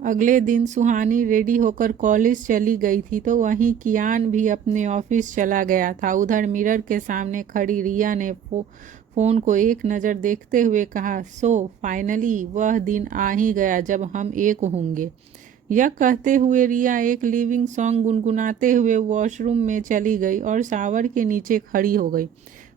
अगले दिन सुहानी रेडी होकर कॉलेज चली गई थी तो वहीं कियान भी अपने ऑफिस चला गया था। उधर मिरर के सामने खड़ी रिया ने फ़ोन को एक नज़र देखते हुए कहा, सो फाइनली वह दिन आ ही गया जब हम एक होंगे। यह कहते हुए रिया एक लिविंग सॉन्ग गुनगुनाते हुए वॉशरूम में चली गई और शावर के नीचे खड़ी हो गई।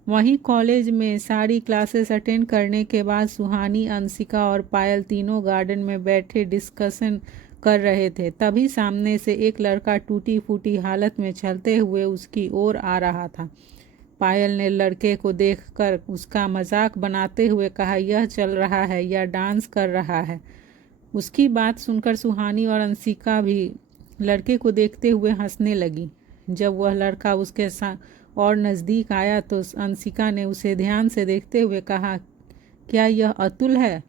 वहीं कॉलेज में सारी क्लासेस अटेंड करने के बाद सुहानी, अंशिका और पायल तीनों गार्डन में बैठे डिस्कशन कर रहे थे। तभी सामने से एक लड़का टूटी फूटी हालत में चलते हुए उसकी ओर आ रहा था। पायल ने लड़के को देखकर उसका मजाक बनाते हुए कहा, यह चल रहा है या डांस कर रहा है। उसकी बात सुनकर सुहानी और अंशिका भी लड़के को देखते हुए हंसने लगी। जब वह लड़का उसके साथ और नज़दीक आया तो अंशिका ने उसे ध्यान से देखते हुए कहा, क्या यह अतुल है?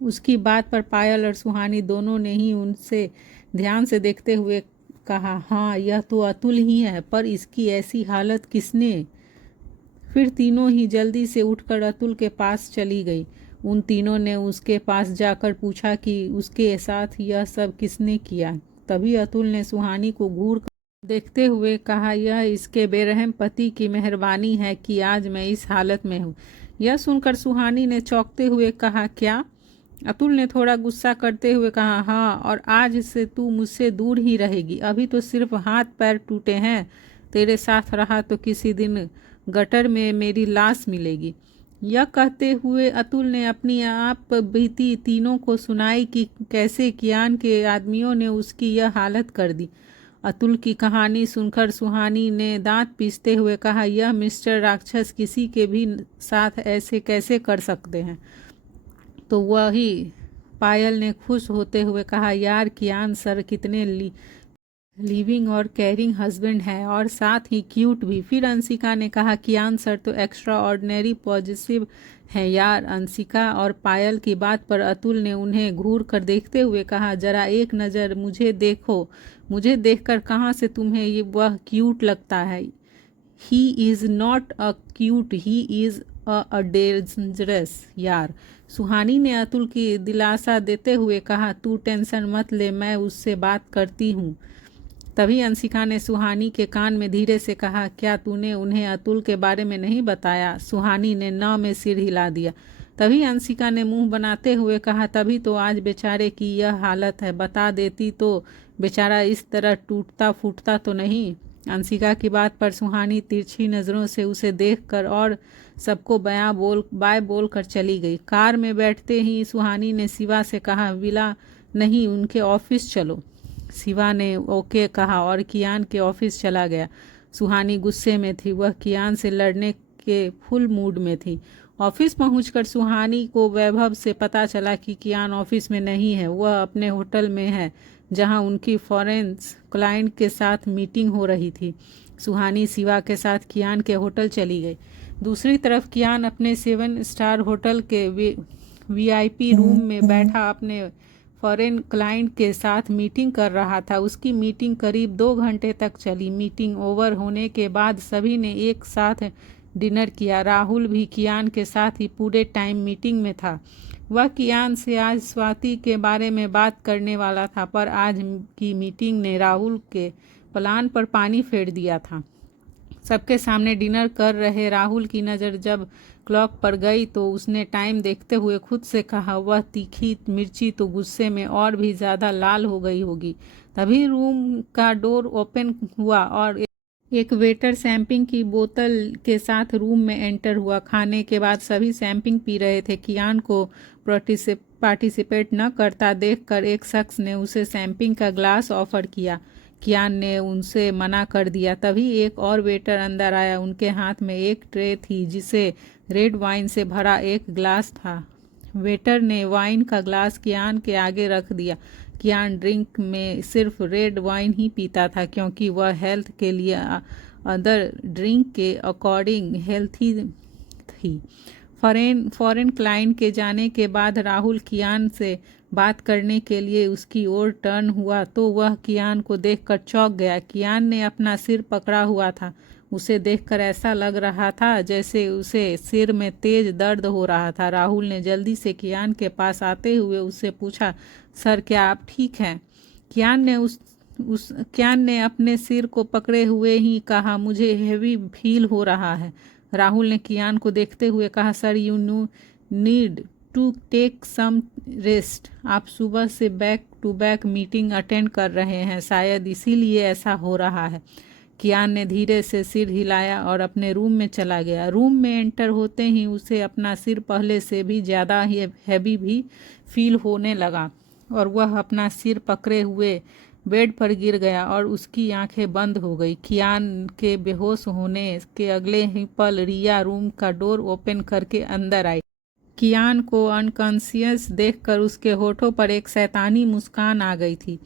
उसकी बात पर पायल और सुहानी दोनों ने ही उनसे ध्यान से देखते हुए कहा, हाँ यह तो अतुल ही है, पर इसकी ऐसी हालत किसने? फिर तीनों ही जल्दी से उठकर अतुल के पास चली गई। उन तीनों ने उसके पास जाकर पूछा कि उसके साथ यह सब किसने किया। तभी अतुल ने सुहानी को घूर कर देखते हुए कहा, यह इसके बेरहम पति की मेहरबानी है कि आज मैं इस हालत में हूँ। यह सुनकर सुहानी ने चौंकते हुए कहा, क्या? अतुल ने थोड़ा गुस्सा करते हुए कहा, हाँ, और आज से तू मुझसे दूर ही रहेगी। अभी तो सिर्फ हाथ पैर टूटे हैं, तेरे साथ रहा तो किसी दिन गटर में मेरी लाश मिलेगी। यह कहते हुए अतुल ने अपनी आप बीती तीनों को सुनाई कि कैसे कियान के आदमियों ने उसकी यह हालत कर दी। अतुल की कहानी सुनकर सुहानी ने दांत पीसते हुए कहा, यह मिस्टर राक्षस किसी के भी साथ ऐसे कैसे कर सकते हैं? तो वही पायल ने खुश होते हुए कहा, यार कियान सर कितने लिविंग और केयरिंग हस्बैंड है और साथ ही क्यूट भी। फिर अंशिका ने कहा, कियान सर तो एक्स्ट्रा ऑर्डिनरी पॉजिटिव है यार। अंशिका और पायल की बात पर अतुल ने उन्हें घूर कर देखते हुए कहा, जरा एक नज़र मुझे देखो, मुझे देखकर कहाँ से तुम्हें ये वह क्यूट लगता है? He is not a cute, he is a dangerous यार। सुहानी ने अतुल की दिलासा देते हुए कहा, तू टेंशन मत ले, मैं उससे बात करती हूँ। तभी अंशिका ने सुहानी के कान में धीरे से कहा, क्या तूने उन्हें अतुल के बारे में नहीं बताया? सुहानी ने न में सिर हिला दिया। तभी अंशिका ने मुंह बनाते हुए कहा, तभी तो आज बेचारे की यह हालत है, बता देती तो बेचारा इस तरह टूटता फूटता तो नहीं। अंशिका की बात पर सुहानी तिरछी नज़रों से उसे देखकर और सबको बाय बोल कर चली गई। कार में बैठते ही सुहानी ने शिवा से कहा, विला नहीं, उनके ऑफिस चलो। शिवा ने ओके कहा और कियान के ऑफिस चला गया। सुहानी गुस्से में थी, वह कियान से लड़ने के फुल मूड में थी। ऑफिस पहुंचकर सुहानी को वैभव से पता चला कि कियान ऑफिस में नहीं है, वह अपने होटल में है जहां उनकी फॉरेन क्लाइंट के साथ मीटिंग हो रही थी। सुहानी शिवा के साथ कियान के होटल चली गई। दूसरी तरफ कियान अपने 7 स्टार होटल के वीआईपी रूम में बैठा अपने फॉरेन क्लाइंट के साथ मीटिंग कर रहा था। उसकी मीटिंग करीब 2 घंटे तक चली। मीटिंग ओवर होने के बाद सभी ने एक साथ डिनर किया। राहुल भी कियान के साथ ही पूरे टाइम मीटिंग में था। वह कियान से आज स्वाति के बारे में बात करने वाला था, पर आज की मीटिंग ने राहुल के प्लान पर पानी फेर दिया था। सबके सामने डिनर कर रहे राहुल की नज़र जब क्लॉक पर गई तो उसने टाइम देखते हुए खुद से कहा, वह तीखी मिर्ची तो गुस्से में और भी ज़्यादा लाल हो गई होगी। तभी रूम का डोर ओपन हुआ और एक वेटर शैंपिंग की बोतल के साथ रूम में एंटर हुआ। खाने के बाद सभी शैंपिंग पी रहे थे। कियान को पार्टिसिपेट न करता देखकर एक शख्स ने उसे शैंपिंग का ग्लास ऑफर किया। कियान ने उनसे मना कर दिया। तभी एक और वेटर अंदर आया। उनके हाथ में एक ट्रे थी जिसे रेड वाइन से भरा एक ग्लास था। वेटर ने वाइन का ग्लास कियान के आगे रख दिया। कियान ड्रिंक में सिर्फ रेड वाइन ही पीता था क्योंकि वह हेल्थ के लिए अदर ड्रिंक के अकॉर्डिंग हेल्थी थी। फॉरेन क्लाइंट के जाने के बाद राहुल कियान से बात करने के लिए उसकी ओर टर्न हुआ तो वह कियान को देखकर चौंक गया। कियान ने अपना सिर पकड़ा हुआ था। उसे देखकर ऐसा लग रहा था जैसे उसे सिर में तेज दर्द हो रहा था। राहुल ने जल्दी से कियान के पास आते हुए उससे पूछा, सर क्या आप ठीक हैं? कियान ने अपने सिर को पकड़े हुए ही कहा, मुझे हेवी फील हो रहा है। राहुल ने कियान को देखते हुए कहा, sir you need to take some rest. आप सुबह से back to back meeting attend कर रहे हैं, शायद इसीलिए ऐसा हो रहा है। कियान ने धीरे से सिर हिलाया और अपने रूम में चला गया। रूम में एंटर होते ही उसे अपना सिर पहले से भी ज़्यादा हैवी भी फील होने लगा और वह अपना सिर पकड़े हुए बेड पर गिर गया और उसकी आंखें बंद हो गई। कियान के बेहोश होने के अगले ही पल रिया रूम का डोर ओपन करके अंदर आई। कियान को अनकॉन्शियस देखकर उसके होठों पर एक शैतानी मुस्कान आ गई थी।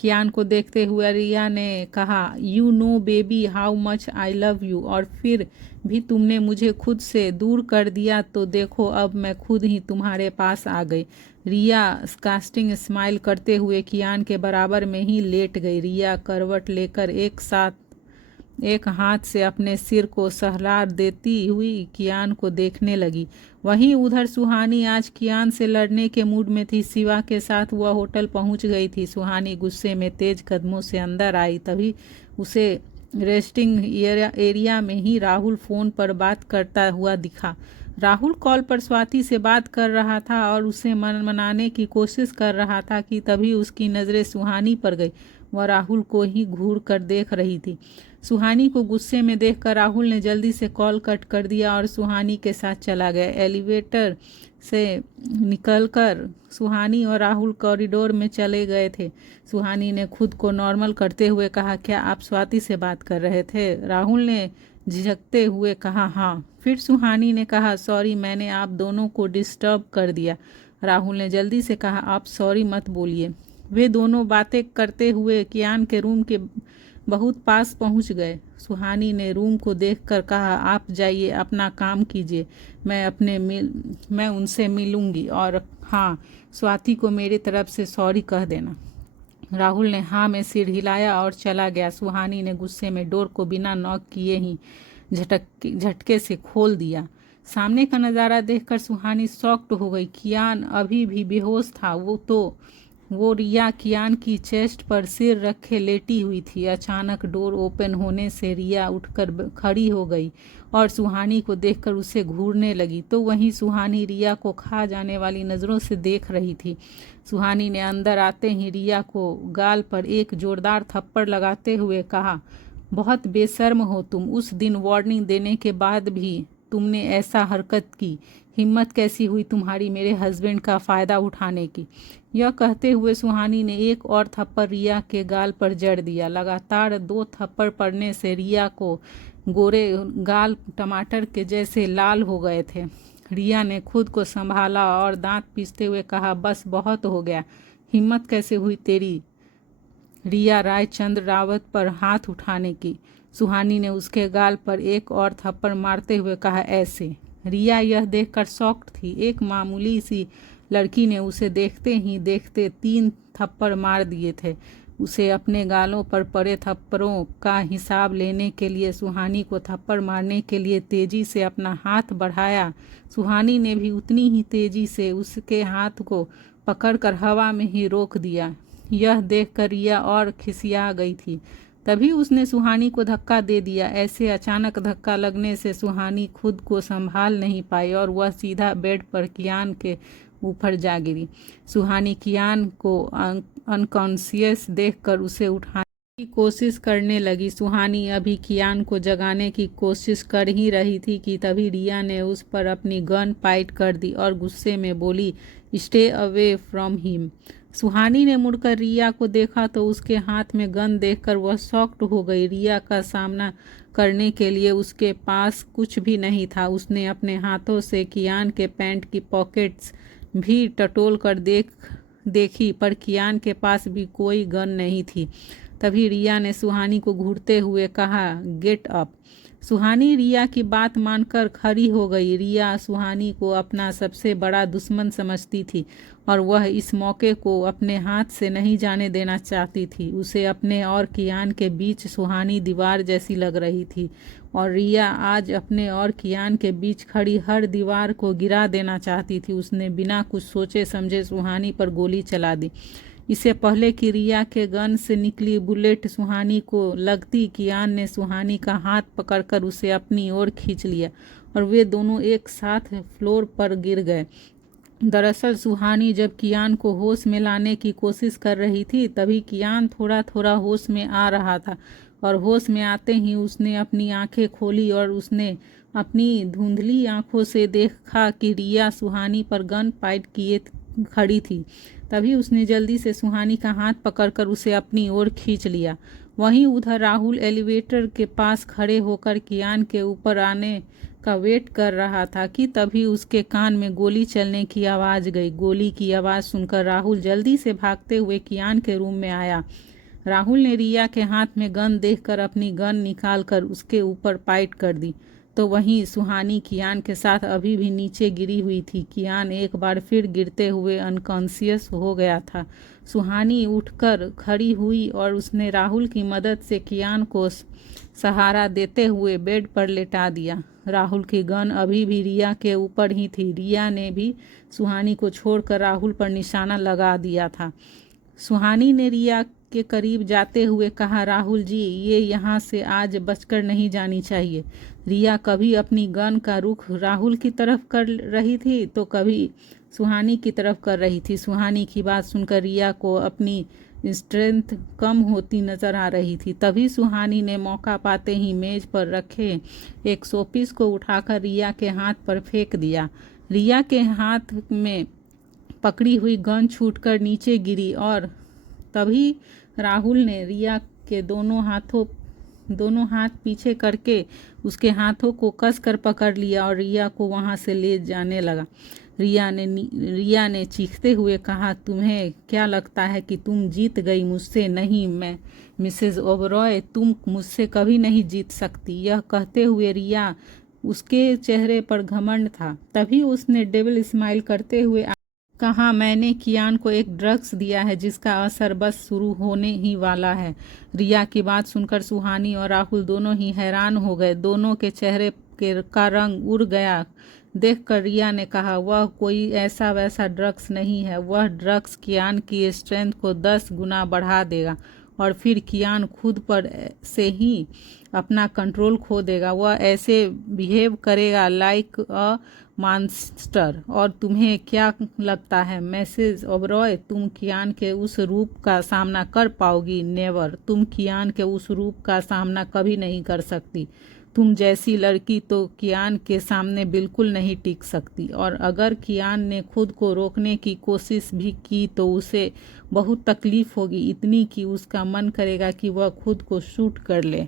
कियान को देखते हुए रिया ने कहा, you know baby how much I love you, और फिर भी तुमने मुझे खुद से दूर कर दिया, तो देखो अब मैं खुद ही तुम्हारे पास आ गई। रिया कास्टिंग स्माइल करते हुए कियान के बराबर में ही लेट गई। रिया करवट लेकर एक हाथ से अपने सिर को सहला देती हुई कियान को देखने लगी। वहीं उधर सुहानी आज कियान से लड़ने के मूड में थी। शिवा के साथ वह होटल पहुंच गई थी। सुहानी गुस्से में तेज कदमों से अंदर आई, तभी उसे रेस्टिंग एरिया में ही राहुल फ़ोन पर बात करता हुआ दिखा। राहुल कॉल पर स्वाति से बात कर रहा था और उसे मनाने की कोशिश कर रहा था कि तभी उसकी नज़रें सुहानी पर गई। वह राहुल को ही घूर कर देख रही थी। सुहानी को गुस्से में देखकर राहुल ने जल्दी से कॉल कट कर दिया और सुहानी के साथ चला गया। एलिवेटर से निकलकर सुहानी और राहुल कॉरिडोर में चले गए थे। सुहानी ने खुद को नॉर्मल करते हुए कहा, क्या आप स्वाति से बात कर रहे थे? राहुल ने झिझकते हुए कहा, हाँ। फिर सुहानी ने कहा, सॉरी मैंने आप दोनों को डिस्टर्ब कर दिया। राहुल ने जल्दी से कहा, आप सॉरी मत बोलिए। वे दोनों बातें करते हुए कियान के रूम के बहुत पास पहुंच गए। सुहानी ने रूम को देखकर कहा, आप जाइए अपना काम कीजिए, मैं उनसे मिलूंगी, और हाँ स्वाति को मेरी तरफ से सॉरी कह देना। राहुल ने हाँ में सिर हिलाया और चला गया। सुहानी ने गुस्से में डोर को बिना नॉक किए ही झटके से खोल दिया। सामने का नज़ारा देखकर सुहानी शॉक्ड हो गई। कियान अभी भी बेहोश था। वो रिया कियान की चेस्ट पर सिर रखे लेटी हुई थी। अचानक डोर ओपन होने से रिया उठकर खड़ी हो गई और सुहानी को देखकर उसे घूरने लगी, तो वहीं सुहानी रिया को खा जाने वाली नज़रों से देख रही थी। सुहानी ने अंदर आते ही रिया को गाल पर एक जोरदार थप्पड़ लगाते हुए कहा, बहुत बेशर्म हो तुम। उस दिन वार्निंग देने के बाद भी तुमने ऐसा हरकत की। हिम्मत कैसी हुई तुम्हारी मेरे हस्बैंड का फ़ायदा उठाने की? यह कहते हुए सुहानी ने एक और थप्पड़ रिया के गाल पर जड़ दिया। लगातार 2 थप्पड़ पड़ने से रिया को गोरे गाल टमाटर के जैसे लाल हो गए थे। रिया ने खुद को संभाला और दांत पीसते हुए कहा, बस बहुत हो गया। हिम्मत कैसे हुई तेरी रिया रायचंद्र रावत पर हाथ उठाने की? सुहानी ने उसके गाल पर एक और थप्पड़ मारते हुए कहा, ऐसे। रिया यह देखकर शॉक्ड थी। एक मामूली सी लड़की ने उसे देखते ही देखते 3 थप्पड़ मार दिए थे। उसे अपने गालों पर पड़े थप्पड़ों का हिसाब लेने के लिए सुहानी को थप्पड़ मारने के लिए तेजी से अपना हाथ बढ़ाया। सुहानी ने भी उतनी ही तेजी से उसके हाथ को पकड़कर हवा में ही रोक दिया। यह देखकर रिया और खिसिया गई थी। तभी उसने सुहानी को धक्का दे दिया। ऐसे अचानक धक्का लगने से सुहानी खुद को संभाल नहीं पाई और वह सीधा बेड पर कियान के ऊपर जा गिरी। सुहानी कियान को अनकॉन्शियस देखकर उसे उठाने की कोशिश करने लगी। सुहानी अभी कियान को जगाने की कोशिश कर ही रही थी कि तभी रिया ने उस पर अपनी गन पॉइंट कर दी और गुस्से में बोली, स्टे अवे फ्रॉम हिम। सुहानी ने मुड़कर रिया को देखा तो उसके हाथ में गन देखकर वह शॉक्ड हो गई। रिया का सामना करने के लिए उसके पास कुछ भी नहीं था। उसने अपने हाथों से कियान के पैंट की पॉकेट्स भी टटोल कर देखी, पर कियान के पास भी कोई गन नहीं थी। तभी रिया ने सुहानी को घूरते हुए कहा, गेट अप। सुहानी रिया की बात मानकर खड़ी हो गई। रिया सुहानी को अपना सबसे बड़ा दुश्मन समझती थी और वह इस मौके को अपने हाथ से नहीं जाने देना चाहती थी। उसे अपने और कियान के बीच सुहानी दीवार जैसी लग रही थी और रिया आज अपने और कियान के बीच खड़ी हर दीवार को गिरा देना चाहती थी। उसने बिना कुछ सोचे समझे सुहानी पर गोली चला दी। इससे पहले कि रिया के गन से निकली बुलेट सुहानी को लगती, कियान ने सुहानी का हाथ पकड़कर उसे अपनी ओर खींच लिया और वे दोनों एक साथ फ्लोर पर गिर गए। दरअसल सुहानी जब कियान को होश में लाने की कोशिश कर रही थी तभी कियान थोड़ा थोड़ा होश में आ रहा था और होश में आते ही उसने अपनी आंखें खोली और उसने अपनी धुंधली आंखों से देखा कि रिया सुहानी पर गन पॉइंट किए खड़ी थी। तभी उसने जल्दी से सुहानी का हाथ पकड़कर उसे अपनी ओर खींच लिया। वहीं उधर राहुल एलिवेटर के पास खड़े होकर कियान के ऊपर आने का वेट कर रहा था कि तभी उसके कान में गोली चलने की आवाज़ गई। गोली की आवाज़ सुनकर राहुल जल्दी से भागते हुए कियान के रूम में आया। राहुल ने रिया के हाथ में गन देखकर अपनी गन निकालकर उसके ऊपर पॉइंट कर दी। तो वहीं सुहानी कियान के साथ अभी भी नीचे गिरी हुई थी। कियान एक बार फिर गिरते हुए अनकॉन्शियस हो गया था। सुहानी उठकर खड़ी हुई और उसने राहुल की मदद से कियान को सहारा देते हुए बेड पर लेटा दिया। राहुल की गन अभी भी रिया के ऊपर ही थी। रिया ने भी सुहानी को छोड़कर राहुल पर निशाना लगा दिया था। सुहानी ने रिया के करीब जाते हुए कहा, राहुल जी, ये यहाँ से आज बचकर नहीं जानी चाहिए। रिया कभी अपनी गन का रुख राहुल की तरफ कर रही थी तो कभी सुहानी की तरफ कर रही थी। सुहानी की बात सुनकर रिया को अपनी स्ट्रेंथ कम होती नजर आ रही थी। तभी सुहानी ने मौका पाते ही मेज पर रखे एक शोपीस को उठाकर रिया के हाथ पर फेंक दिया। रिया के हाथ में पकड़ी हुई गन छूटकर नीचे गिरी और तभी राहुल ने रिया के दोनों हाथ पीछे करके उसके हाथों को कसकर पकड़ लिया और रिया को वहां से ले जाने लगा। रिया ने चीखते हुए कहा, तुम्हें क्या लगता है कि तुम जीत गई? मुझसे नहीं, मैं मिसेज ओबरॉय, तुम मुझसे कभी नहीं जीत सकती। यह कहते हुए रिया, उसके चेहरे पर घमंड था। तभी उसने डेविल स्माइल करते हुए कहा, मैंने कियान को एक ड्रग्स दिया है जिसका असर बस शुरू होने ही वाला है। रिया की बात सुनकर सुहानी और राहुल दोनों ही हैरान हो गए। दोनों के चेहरे का रंग उड़ गया। देखकर रिया ने कहा, वह कोई ऐसा वैसा ड्रग्स नहीं है। वह ड्रग्स कियान की स्ट्रेंथ को 10 गुना बढ़ा देगा और फिर कियान खुद पर से ही अपना कंट्रोल खो देगा। वह ऐसे बिहेव करेगा लाइक अ मॉन्स्टर। और तुम्हें क्या लगता है मिसेज ओबरॉय, तुम कियान के उस रूप का सामना कर पाओगी? नेवर। तुम कियान के उस रूप का सामना कभी नहीं कर सकती। तुम जैसी लड़की तो कियान के सामने बिल्कुल नहीं टिक सकती। और अगर कियान ने खुद को रोकने की कोशिश भी की तो उसे बहुत तकलीफ होगी, इतनी कि उसका मन करेगा कि वह खुद को शूट कर ले।